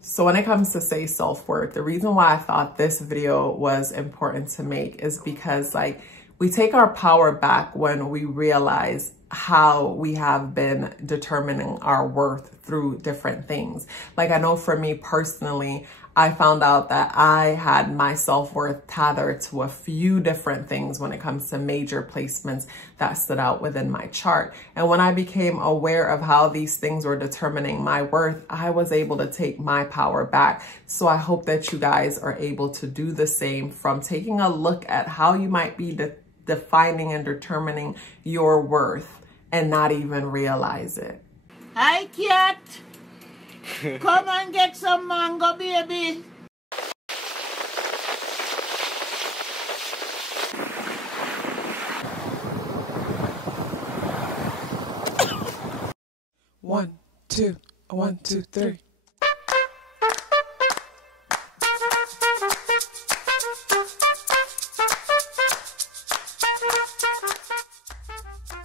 So when it comes to say self-worth, the reason why I thought this video was important to make is because like we take our power back when we realize how we have been determining our worth through different things. Like I know for me personally, I found out that I had my self-worth tethered to a few different things when it comes to major placements that stood out within my chart. And when I became aware of how these things were determining my worth, I was able to take my power back. So I hope that you guys are able to do the same from taking a look at how you might be defining and determining your worth and not even realize it. Hi, cat. Come and get some mango, baby. One, two, 1, 2, 3.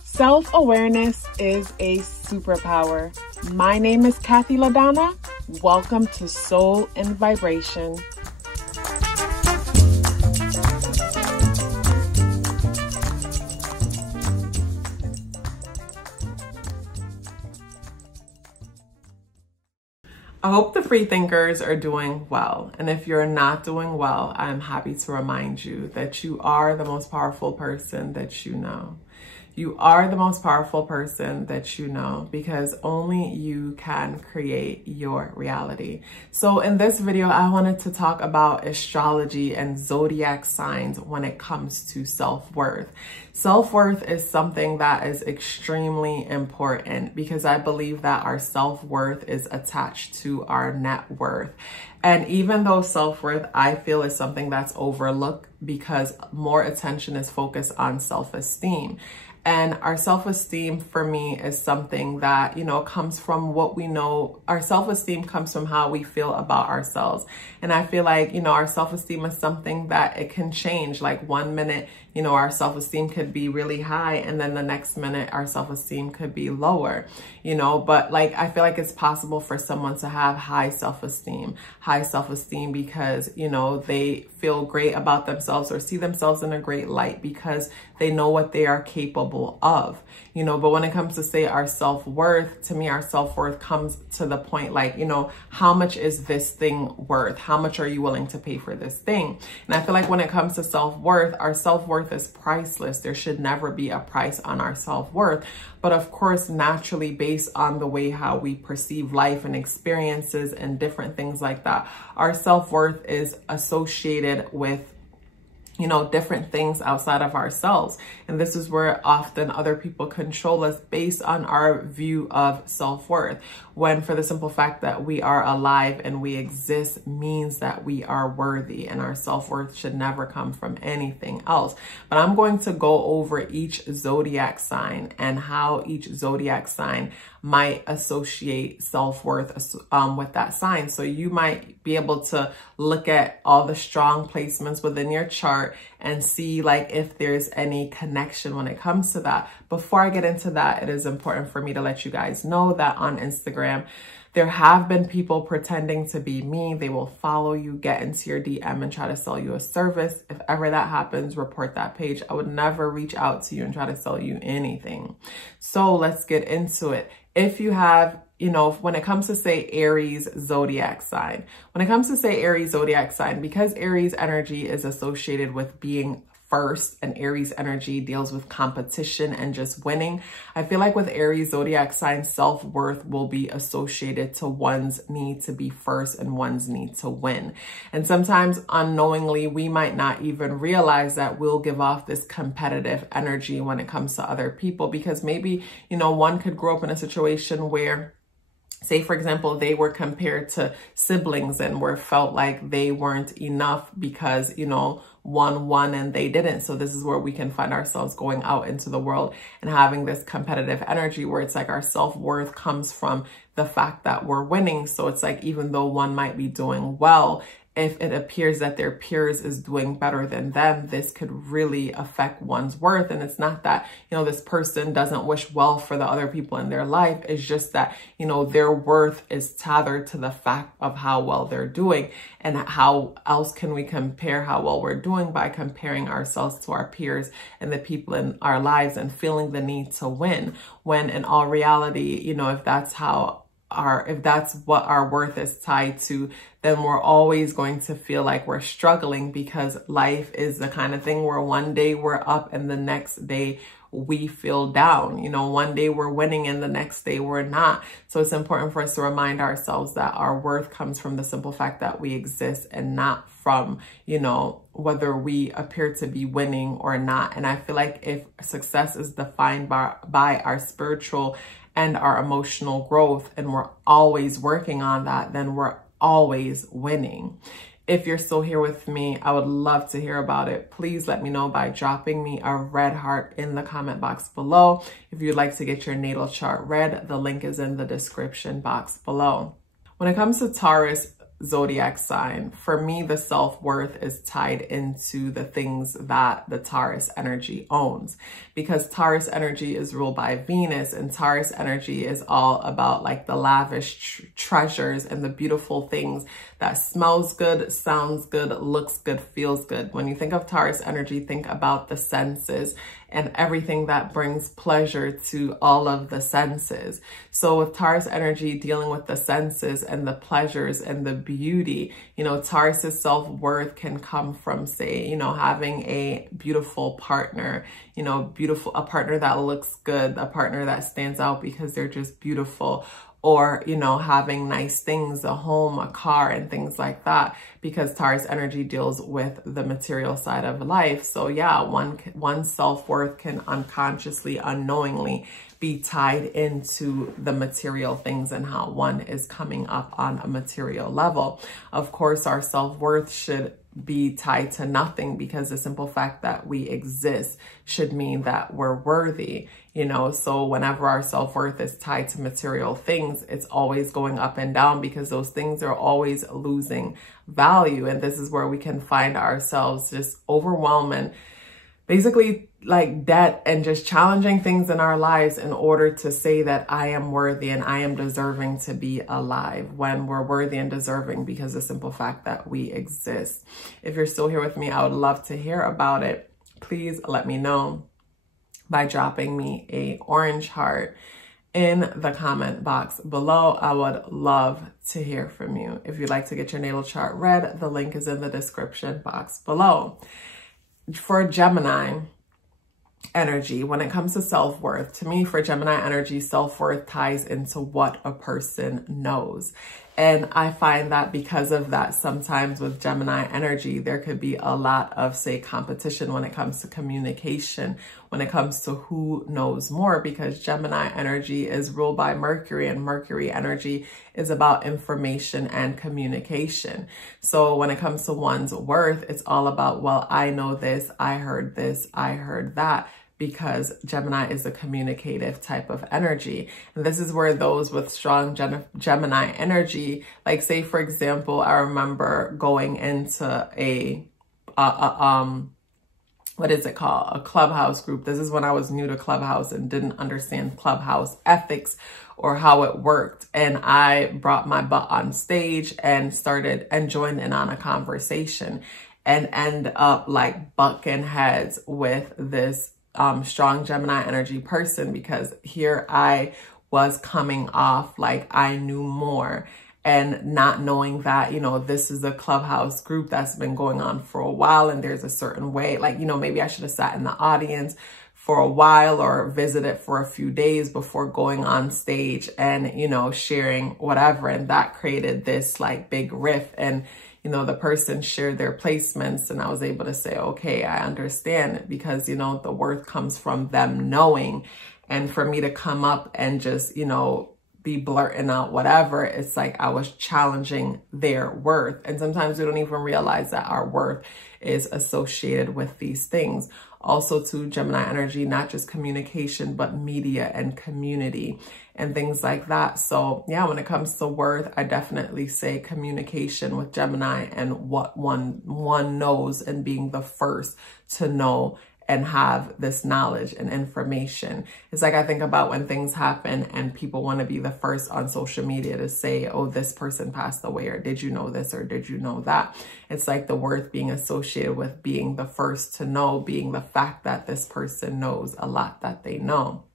Self-awareness is a superpower. My name is KathyLaDonna. Welcome to Soul and Vibration. I hope the free thinkers are doing well. And if you're not doing well, I'm happy to remind you that you are the most powerful person that you know. You are the most powerful person that you know because only you can create your reality. So in this video, I wanted to talk about astrology and zodiac signs when it comes to self-worth. Self-worth is something that is extremely important because I believe that our self-worth is attached to our net worth. And even though self-worth, I feel, is something that's overlooked because more attention is focused on self-esteem. And our self-esteem for me is something that, you know, comes from what we know. Our self-esteem comes from how we feel about ourselves. And I feel like, you know, our self-esteem is something that it can change. Like one minute, you know, our self-esteem could be really high and then the next minute our self-esteem could be lower, you know, but like, I feel like it's possible for someone to have high self-esteem because, you know, they feel great about themselves or see themselves in a great light because they know what they are capable of, you know. But when it comes to say our self-worth, to me, our self-worth comes to the point like, you know, how much is this thing worth? How much are you willing to pay for this thing? And I feel like when it comes to self-worth, our self-worth is priceless. There should never be a price on our self-worth. But of course, naturally, based on the way how we perceive life and experiences and different things like that, our self-worth is associated with, you know, different things outside of ourselves. And this is where often other people control us based on our view of self-worth, when for the simple fact that we are alive and we exist means that we are worthy, and our self-worth should never come from anything else. But I'm going to go over each zodiac sign and how each zodiac sign might associate self-worth with that sign. So you might be able to look at all the strong placements within your chart and see like if there's any connection when it comes to that. Before I get into that, it is important for me to let you guys know that on Instagram, there have been people pretending to be me. They will follow you, get into your DM and try to sell you a service. If ever that happens, report that page. I would never reach out to you and try to sell you anything. So let's get into it. If you have, you know, when it comes to say Aries zodiac sign, because Aries energy is associated with being first and Aries energy deals with competition and just winning, I feel like with Aries zodiac sign, self-worth will be associated to one's need to be first and one's need to win. And sometimes unknowingly, we might not even realize that we'll give off this competitive energy when it comes to other people, because maybe, you know, one could grow up in a situation where, say, for example, they were compared to siblings and were felt like they weren't enough because, you know, one won and they didn't. So this is where we can find ourselves going out into the world and having this competitive energy where it's like our self-worth comes from the fact that we're winning. So it's like, even though one might be doing well, if it appears that their peers is doing better than them, this could really affect one's worth. And it's not that, you know, this person doesn't wish well for the other people in their life. It's just that, you know, their worth is tethered to the fact of how well they're doing. And how else can we compare how well we're doing? By comparing ourselves to our peers and the people in our lives and feeling the need to win, when in all reality, you know, if that's what our worth is tied to, then we're always going to feel like we're struggling, because life is the kind of thing where one day we're up and the next day we feel down. You know, one day we're winning and the next day we're not. So it's important for us to remind ourselves that our worth comes from the simple fact that we exist, and not from, you know, whether we appear to be winning or not. And I feel like if success is defined by our spiritual and our emotional growth, and we're always working on that, then we're always winning. If you're still here with me, I would love to hear about it. Please let me know by dropping me a red heart in the comment box below. If you'd like to get your natal chart read, the link is in the description box below. When it comes to Taurus zodiac sign, for me, the self-worth is tied into the things that the Taurus energy owns, because Taurus energy is ruled by Venus, and Taurus energy is all about like the lavish treasures and the beautiful things that smells good, sounds good, looks good, feels good. When you think of Taurus energy, think about the senses and everything that brings pleasure to all of the senses. So with Taurus energy dealing with the senses and the pleasures and the beauty, you know, Taurus's self-worth can come from, say, you know, having a beautiful partner, you know, a partner that looks good, a partner that stands out because they're just beautiful, or, you know, having nice things, a home, a car, and things like that, because Taurus energy deals with the material side of life. So yeah, one's self-worth can unconsciously, unknowingly be tied into the material things and how one is coming up on a material level. Of course, our self-worth should be tied to nothing, because the simple fact that we exist should mean that we're worthy, you know. So whenever our self-worth is tied to material things, it's always going up and down, because those things are always losing value. And this is where we can find ourselves just overwhelming, basically like debt, and just challenging things in our lives in order to say that I am worthy and I am deserving to be alive, when we're worthy and deserving because the simple fact that we exist. If you're still here with me, I would love to hear about it. Please let me know by dropping me a orange heart in the comment box below. I would love to hear from you. If you'd like to get your natal chart read, the link is in the description box below. For Gemini energy, when it comes to self-worth, to me, for Gemini energy, self-worth ties into what a person knows. And I find that because of that, sometimes with Gemini energy, there could be a lot of, say, competition when it comes to communication, when it comes to who knows more, because Gemini energy is ruled by Mercury, and Mercury energy is about information and communication. So when it comes to one's worth, it's all about, well, I know this, I heard that, because Gemini is a communicative type of energy. And this is where those with strong Gemini energy, like say, for example, I remember going into what is it called? A Clubhouse group. This is when I was new to Clubhouse and didn't understand Clubhouse ethics or how it worked. And I brought my butt on stage and joined in on a conversation, and end up like bucking heads with this strong Gemini energy person, because here I was coming off like I knew more, and not knowing that, you know, this is a Clubhouse group that's been going on for a while, and there's a certain way, like, you know, maybe I should have sat in the audience for a while or visited for a few days before going on stage and, you know, sharing whatever. And that created this like big rift. And you know, the person shared their placements, and I was able to say, okay, I understand, because, you know, the worth comes from them knowing. And for me to come up and just, you know, be blurting out whatever, it's like I was challenging their worth. And sometimes we don't even realize that our worth is associated with these things. Also to Gemini energy, not just communication, but media and community and things like that. So yeah, when it comes to worth, I definitely say communication with Gemini and what one knows and being the first to know and have this knowledge and information. It's like I think about when things happen and people want to be the first on social media to say, oh, this person passed away, or did you know this, or did you know that? It's like the worth being associated with being the first to know, being the fact that this person knows a lot that they know.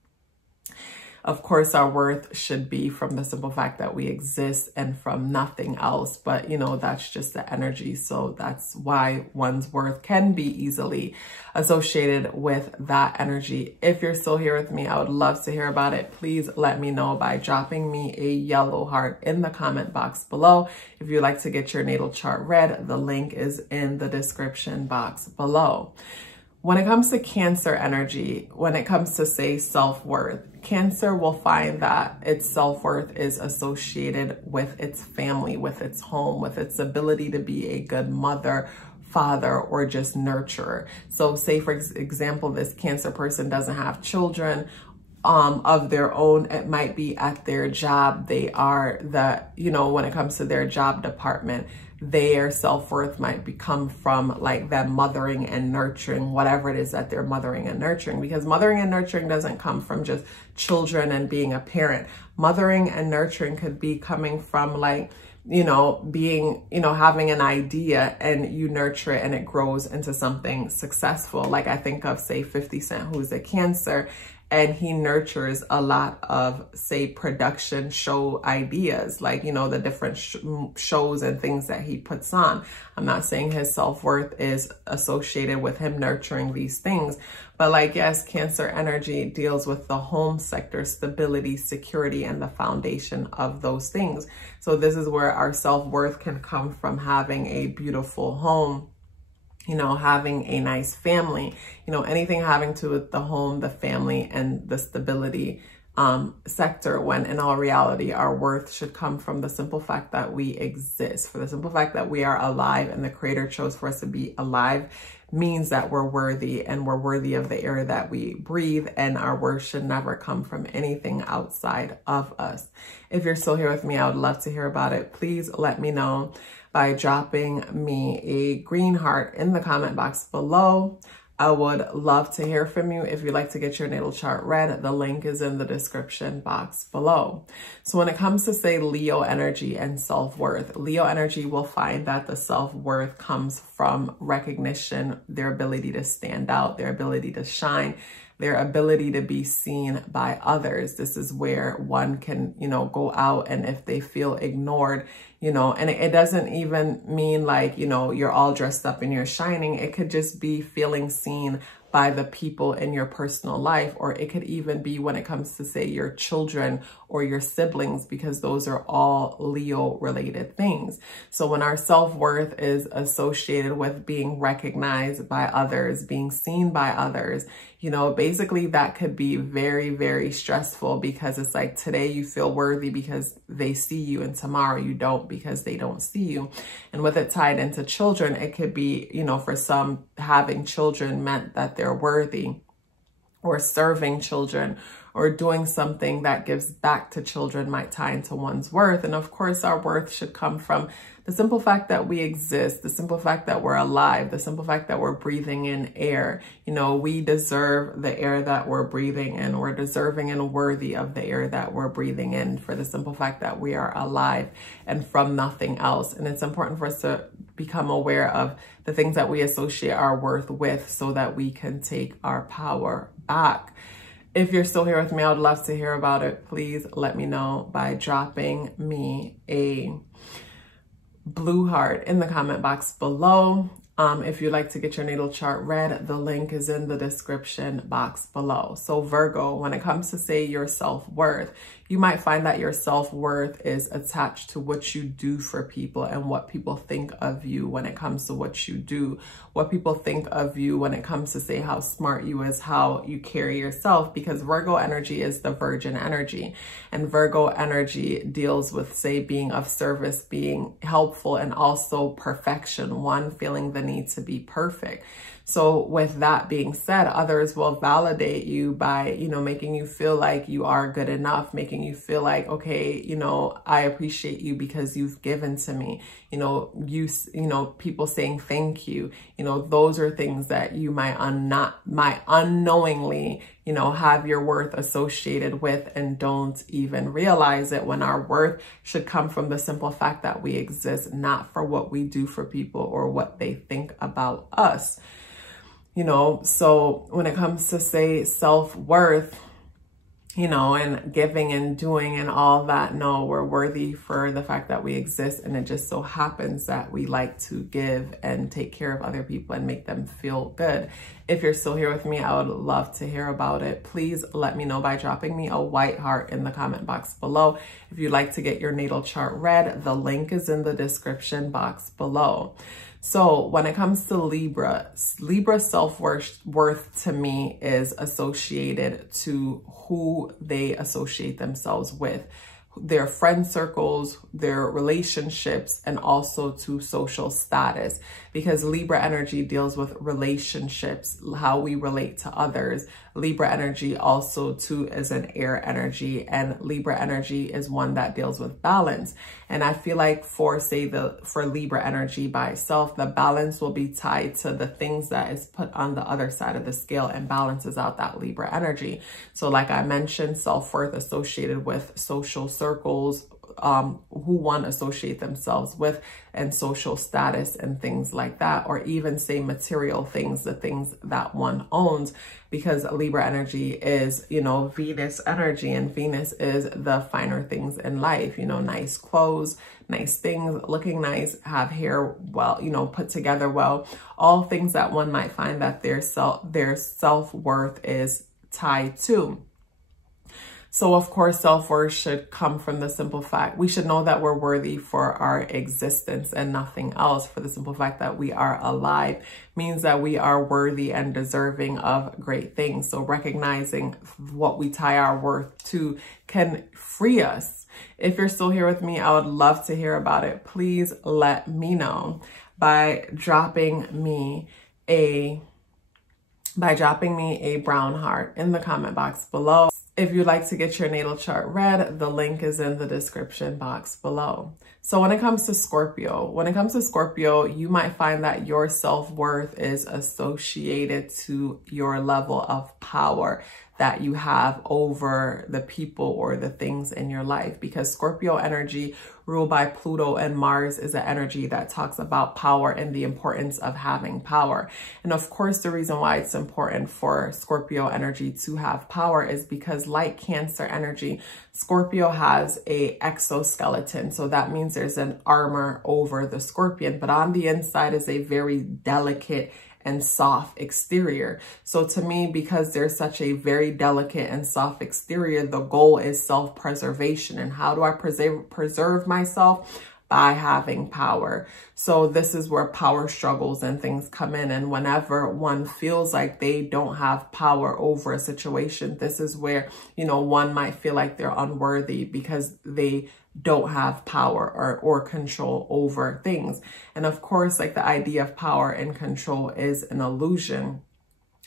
Of course, our worth should be from the simple fact that we exist and from nothing else. But, you know, that's just the energy. So that's why one's worth can be easily associated with that energy. If you're still here with me, I would love to hear about it. Please let me know by dropping me a yellow heart in the comment box below. If you'd like to get your natal chart read, the link is in the description box below. When it comes to Cancer energy, when it comes to, say, self-worth, Cancer will find that its self-worth is associated with its family, with its home, with its ability to be a good mother, father, or just nurturer. So say, for example, this Cancer person doesn't have children of their own. It might be at their job. They are the, you know, when it comes to their job department, their self-worth might become from like them mothering and nurturing whatever it is that they're mothering and nurturing, because mothering and nurturing doesn't come from just children and being a parent. Mothering and nurturing could be coming from like, you know, being, you know, having an idea and you nurture it and it grows into something successful. Like I think of, say, 50 Cent, who's a Cancer, and he nurtures a lot of, say, production show ideas, like, you know, the different shows and things that he puts on. I'm not saying his self-worth is associated with him nurturing these things, but like, yes, Cancer energy deals with the home sector, stability, security, and the foundation of those things. So this is where our self-worth can come from: having a beautiful home, you know, having a nice family, you know, anything having to do with the home, the family, and the stability sector, when in all reality, our worth should come from the simple fact that we exist. For the simple fact that we are alive and the Creator chose for us to be alive means that we're worthy, and we're worthy of the air that we breathe, and our worth should never come from anything outside of us. If you're still here with me, I would love to hear about it. Please let me know by dropping me a green heart in the comment box below. I would love to hear from you. If you'd like to get your natal chart read, the link is in the description box below. So when it comes to, say, Leo energy and self-worth, Leo energy will find that the self-worth comes from recognition, their ability to stand out, their ability to shine, their ability to be seen by others. This is where one can, you know, go out, and if they feel ignored, you know, and it doesn't even mean like, you know, you're all dressed up and you're shining. It could just be feeling seen by the people in your personal life, or it could even be when it comes to, say, your children or your siblings, because those are all Leo related things. So when our self-worth is associated with being recognized by others, being seen by others, you know, basically that could be very, very stressful, because it's like today you feel worthy because they see you, and tomorrow you don't because they don't see you. And with it tied into children, it could be, you know, for some, having children meant that they're worthy, or serving children, or doing something that gives back to children might tie into one's worth. And of course, our worth should come from the simple fact that we exist, the simple fact that we're alive, the simple fact that we're breathing in air. You know, we deserve the air that we're breathing in. We're deserving and worthy of the air that we're breathing in, for the simple fact that we are alive and from nothing else. And it's important for us to become aware of the things that we associate our worth with, so that we can take our power back. If you're still here with me, I would love to hear about it. Please let me know by dropping me a blue heart in the comment box below. If you'd like to get your natal chart read, the link is in the description box below. So Virgo, when it comes to, say, your self-worth, you might find that your self-worth is attached to what you do for people and what people think of you when it comes to what you do, what people think of you when it comes to, say, how smart you is, how you carry yourself, because Virgo energy is the Virgin energy, and Virgo energy deals with, say, being of service, being helpful, and also perfection, one feeling the need to be perfect. So with that being said, others will validate you by, making you feel like you are good enough, making you feel like, okay, I appreciate you because you've given to me, people saying thank you, those are things that you might unknowingly, have your worth associated with and don't even realize it, when our worth should come from the simple fact that we exist, not for what we do for people or what they think about us. So when it comes to, say, self-worth, and giving and doing and all that, no, we're worthy for the fact that we exist. And it just so happens that we like to give and take care of other people and make them feel good. If you're still here with me, I would love to hear about it. Please let me know by dropping me a white heart in the comment box below. If you'd like to get your natal chart read, the link is in the description box below. So when it comes to Libra self-worth to me is associated to who they associate themselves with, their friend circles, their relationships, and also to social status, because Libra energy deals with relationships, how we relate to others. Libra energy also too is an air energy, and Libra energy is one that deals with balance. And I feel like for Libra energy by itself, the balance will be tied to the things that is put on the other side of the scale and balances out that Libra energy. So like I mentioned, self-worth associated with social circles, who one associate themselves with, and social status and things like that, or even say material things, the things that one owns, because Libra energy is, Venus energy, and Venus is the finer things in life, nice clothes, nice things, looking nice, have hair well, put together well, all things that one might find that their self-worth is tied to. So of course, self-worth should come from the simple fact, we should know that we're worthy for our existence and nothing else. For the simple fact that we are alive means that we are worthy and deserving of great things. So recognizing what we tie our worth to can free us. If you're still here with me, I would love to hear about it. Please let me know by dropping me a brown heart in the comment box below. If you'd like to get your natal chart read, the link is in the description box below. So when it comes to Scorpio, you might find that your self-worth is associated to your level of power that you have over the people or the things in your life, because Scorpio energy ruled by Pluto and Mars is an energy that talks about power and the importance of having power. And of course, the reason why it's important for Scorpio energy to have power is because, like Cancer energy, Scorpio has a exoskeleton. So that means there's an armor over the Scorpion, but on the inside is a very delicate and soft exterior. So to me, because there's such a very delicate and soft exterior, the goal is self-preservation. And how do I preserve myself? By having power. So this is where power struggles and things come in. And whenever one feels like they don't have power over a situation, this is where, one might feel like they're unworthy because they don't have power or control over things. And of course, like, the idea of power and control is an illusion.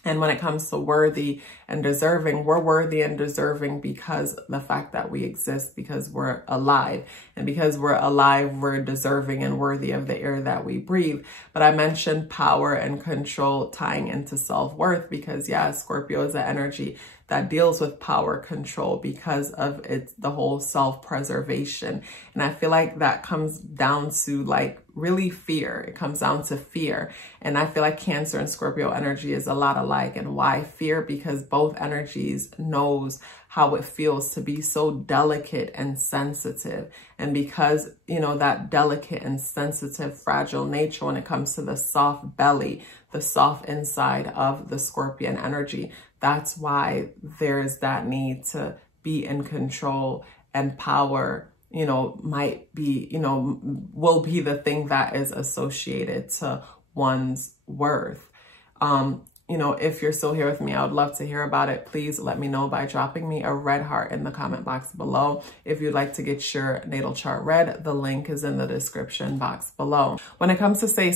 And when it comes to worthy and deserving, we're worthy and deserving because the fact that we exist, because we're alive. And because we're alive, we're deserving and worthy of the air that we breathe. But I mentioned power and control tying into self-worth because, yeah, Scorpio is an energy that deals with power control because of the whole self-preservation. And I feel like that comes down to, like, really fear. It comes down to fear. And I feel like Cancer and Scorpio energy is a lot alike. And why fear? Because both energies knows how it feels to be so delicate and sensitive. And because, that delicate and sensitive, fragile nature when it comes to the soft belly, the soft inside of the Scorpion energy, that's why there's that need to be in control, and power, might be, will be the thing that is associated to one's worth. If you're still here with me, I would love to hear about it. Please let me know by dropping me a red heart in the comment box below. If you'd like to get your natal chart read, the link is in the description box below. When it comes to, say,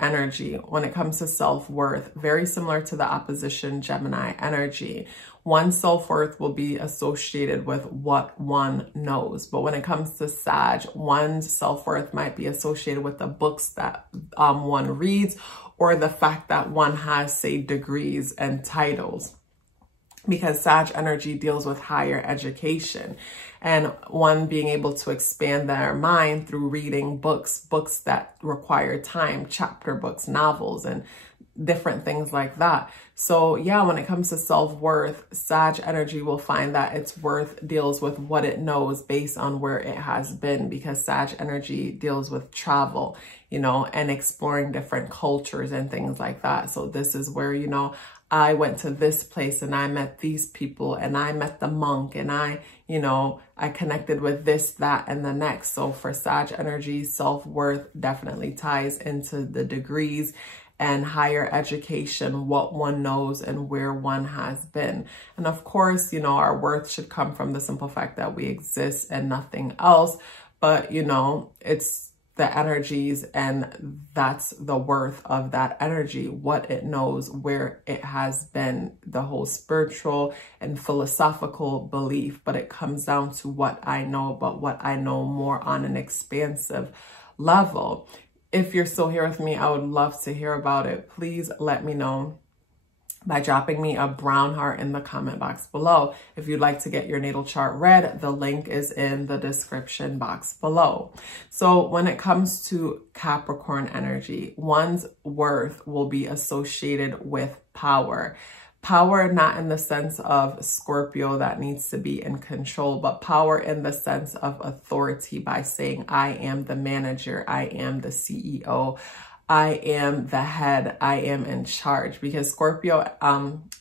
energy, when it comes to self-worth, very similar to the opposition Gemini energy. One's self-worth will be associated with what one knows. But when it comes to Sag, one's self-worth might be associated with the books that one reads, or the fact that one has, say, degrees and titles. Because Sag energy deals with higher education and one being able to expand their mind through reading books that require time, chapter books, novels, and different things like that. So yeah, when it comes to self-worth, Sag energy will find that its worth deals with what it knows based on where it has been, because Sag energy deals with travel, you know, and exploring different cultures and things like that. So this is where, you know, I went to this place and I met these people and I met the monk and I connected with this, that, and the next. So for Sag energy, self-worth definitely ties into the degrees and higher education, what one knows and where one has been. And of course, you know, our worth should come from the simple fact that we exist and nothing else. But, you know, it's the energies, and that's the worth of that energy, what it knows, where it has been, the whole spiritual and philosophical belief. But it comes down to what I know, but what I know more on an expansive level. If you're still here with me, I would love to hear about it. Please let me know by dropping me a brown heart in the comment box below. If you'd like to get your natal chart read, the link is in the description box below. So when it comes to Capricorn energy, one's worth will be associated with power. Power not in the sense of Scorpio that needs to be in control, but power in the sense of authority by saying, I am the manager, I am the CEO, I am the head, I am in charge. Because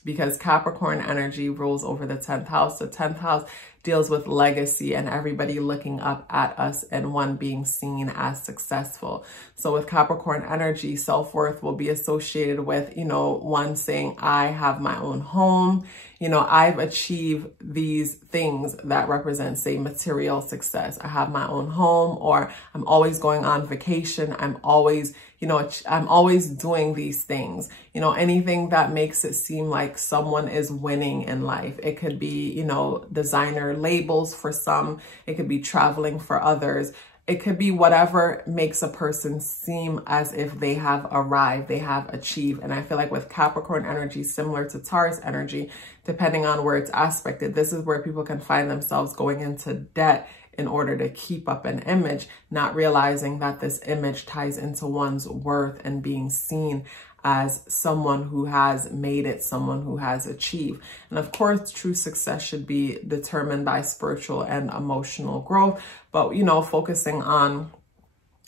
because Capricorn energy rules over the 10th house. The 10th house deals with legacy and everybody looking up at us and one being seen as successful. So with Capricorn energy, self-worth will be associated with, you know, one saying, I have my own home. You know, I've achieved these things that represent, say, material success. I have my own home, or I'm always going on vacation. I'm always, you know, I'm always doing these things, you know, anything that makes it seem like someone is winning in life. It could be, you know, designer labels for some. It could be traveling for others. It could be whatever makes a person seem as if they have arrived, they have achieved. And I feel like with Capricorn energy, similar to Taurus energy, depending on where it's aspected, this is where people can find themselves going into debt in order to keep up an image, not realizing that this image ties into one's worth and being seen as someone who has made it, someone who has achieved. And of course, true success should be determined by spiritual and emotional growth, but, you know, focusing on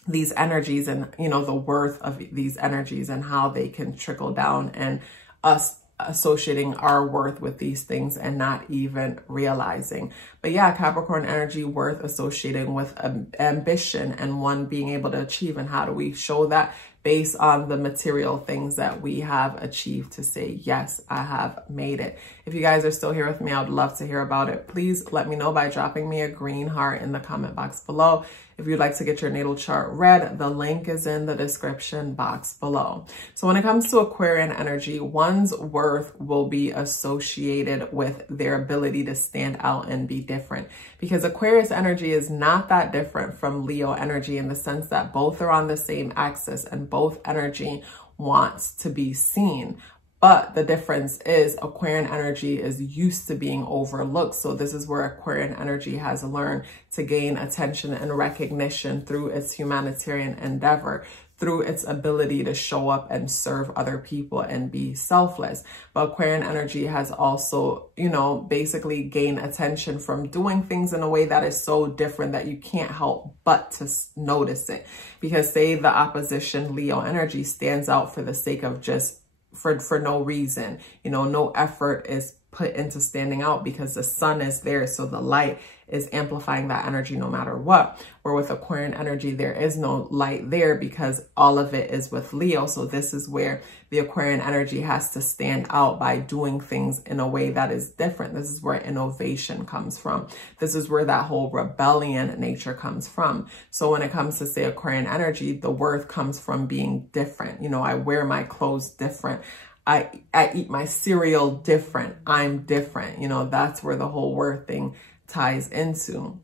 these energies and, you know, the worth of these energies and how they can trickle down, and us associating our worth with these things and not even realizing. But yeah, Capricorn energy, worth associating with ambition and one being able to achieve. And how do we show that? Based on the material things that we have achieved, to say, yes, I have made it. If you guys are still here with me, I would love to hear about it. Please let me know by dropping me a green heart in the comment box below. If you'd like to get your natal chart read, the link is in the description box below. So when it comes to Aquarian energy, one's worth will be associated with their ability to stand out and be different. Because Aquarius energy is not that different from Leo energy in the sense that both are on the same axis and both energy wants to be seen. But the difference is Aquarian energy is used to being overlooked. So this is where Aquarian energy has learned to gain attention and recognition through its humanitarian endeavor, through its ability to show up and serve other people and be selfless. But Aquarian energy has also, you know, basically gained attention from doing things in a way that is so different that you can't help but to notice it. Because say the opposition Leo energy stands out for the sake of just for no reason, you know, no effort is put into standing out because the sun is there. So the light is amplifying that energy no matter what. Where with Aquarian energy, there is no light there because all of it is with Leo. So this is where the Aquarian energy has to stand out by doing things in a way that is different. This is where innovation comes from. This is where that whole rebellion nature comes from. So when it comes to, say, Aquarian energy, the worth comes from being different. You know, I wear my clothes different. I eat my cereal different. I'm different. You know, that's where the whole worth thing ties into.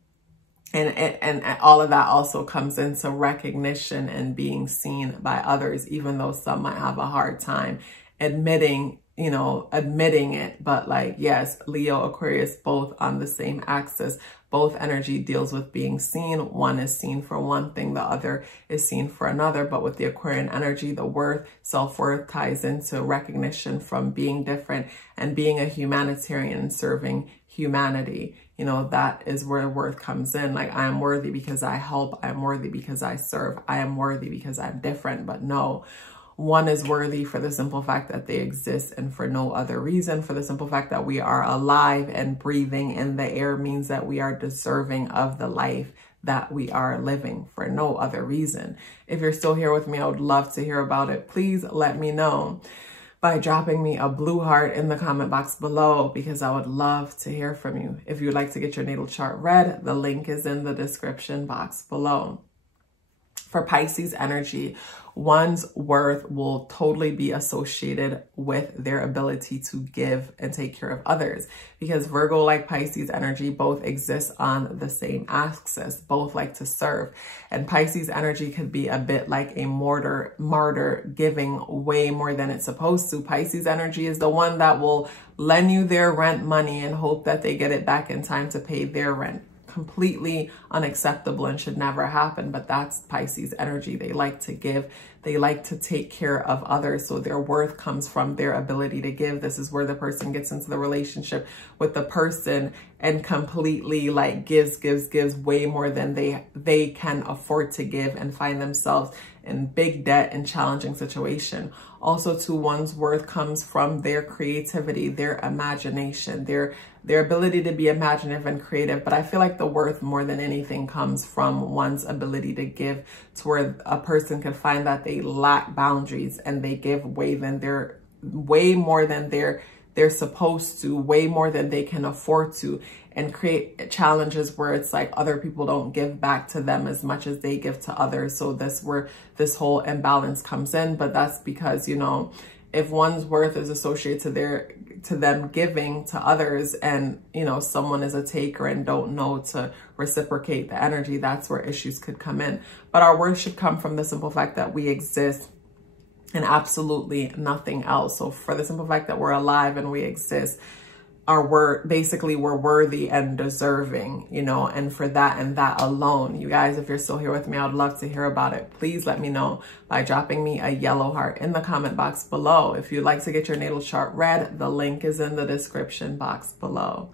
And all of that also comes into recognition and being seen by others, even though some might have a hard time admitting it. But like, yes, Leo, Aquarius, both on the same axis. Both energy deals with being seen. One is seen for one thing, the other is seen for another. But with the Aquarian energy, the worth, self-worth ties into recognition from being different and being a humanitarian and serving humanity. You know, that is where worth comes in. Like, I am worthy because I help. I am worthy because I serve. I am worthy because I'm different. But no, one is worthy for the simple fact that they exist and for no other reason. For the simple fact that we are alive and breathing in the air means that we are deserving of the life that we are living for no other reason. If you're still here with me, I would love to hear about it. Please let me know by dropping me a blue heart in the comment box below, because I would love to hear from you. If you'd like to get your natal chart read, the link is in the description box below. For Pisces energy, one's worth will totally be associated with their ability to give and take care of others, because Virgo, like Pisces energy, both exist on the same axis, both like to serve. And Pisces energy could be a bit like a martyr giving way more than it's supposed to. Pisces energy is the one that will lend you their rent money and hope that they get it back in time to pay their rent. Completely unacceptable and should never happen. But that's Pisces energy. They like to give. They like to take care of others. So their worth comes from their ability to give. This is where the person gets into the relationship with the person and completely like gives way more than they can afford to give, and find themselves in big debt and challenging situation. Also, too, one's worth comes from their creativity, their imagination, their ability to be imaginative and creative. But I feel like the worth more than anything comes from one's ability to give, to where a person can find that they lack boundaries and they give way more than they're supposed to, way more than they can afford to, and create challenges where it's like other people don't give back to them as much as they give to others. So that's where this whole imbalance comes in. But that's because, you know, if one's worth is associated to them giving to others, and, you know, someone is a taker and don't know to reciprocate the energy, that's where issues could come in. But our worth should come from the simple fact that we exist and absolutely nothing else. So for the simple fact that we're alive and we exist, we're worthy and deserving, you know, and for that and that alone. You guys, if you're still here with me, I would love to hear about it. Please let me know by dropping me a yellow heart in the comment box below. If you'd like to get your natal chart read, the link is in the description box below.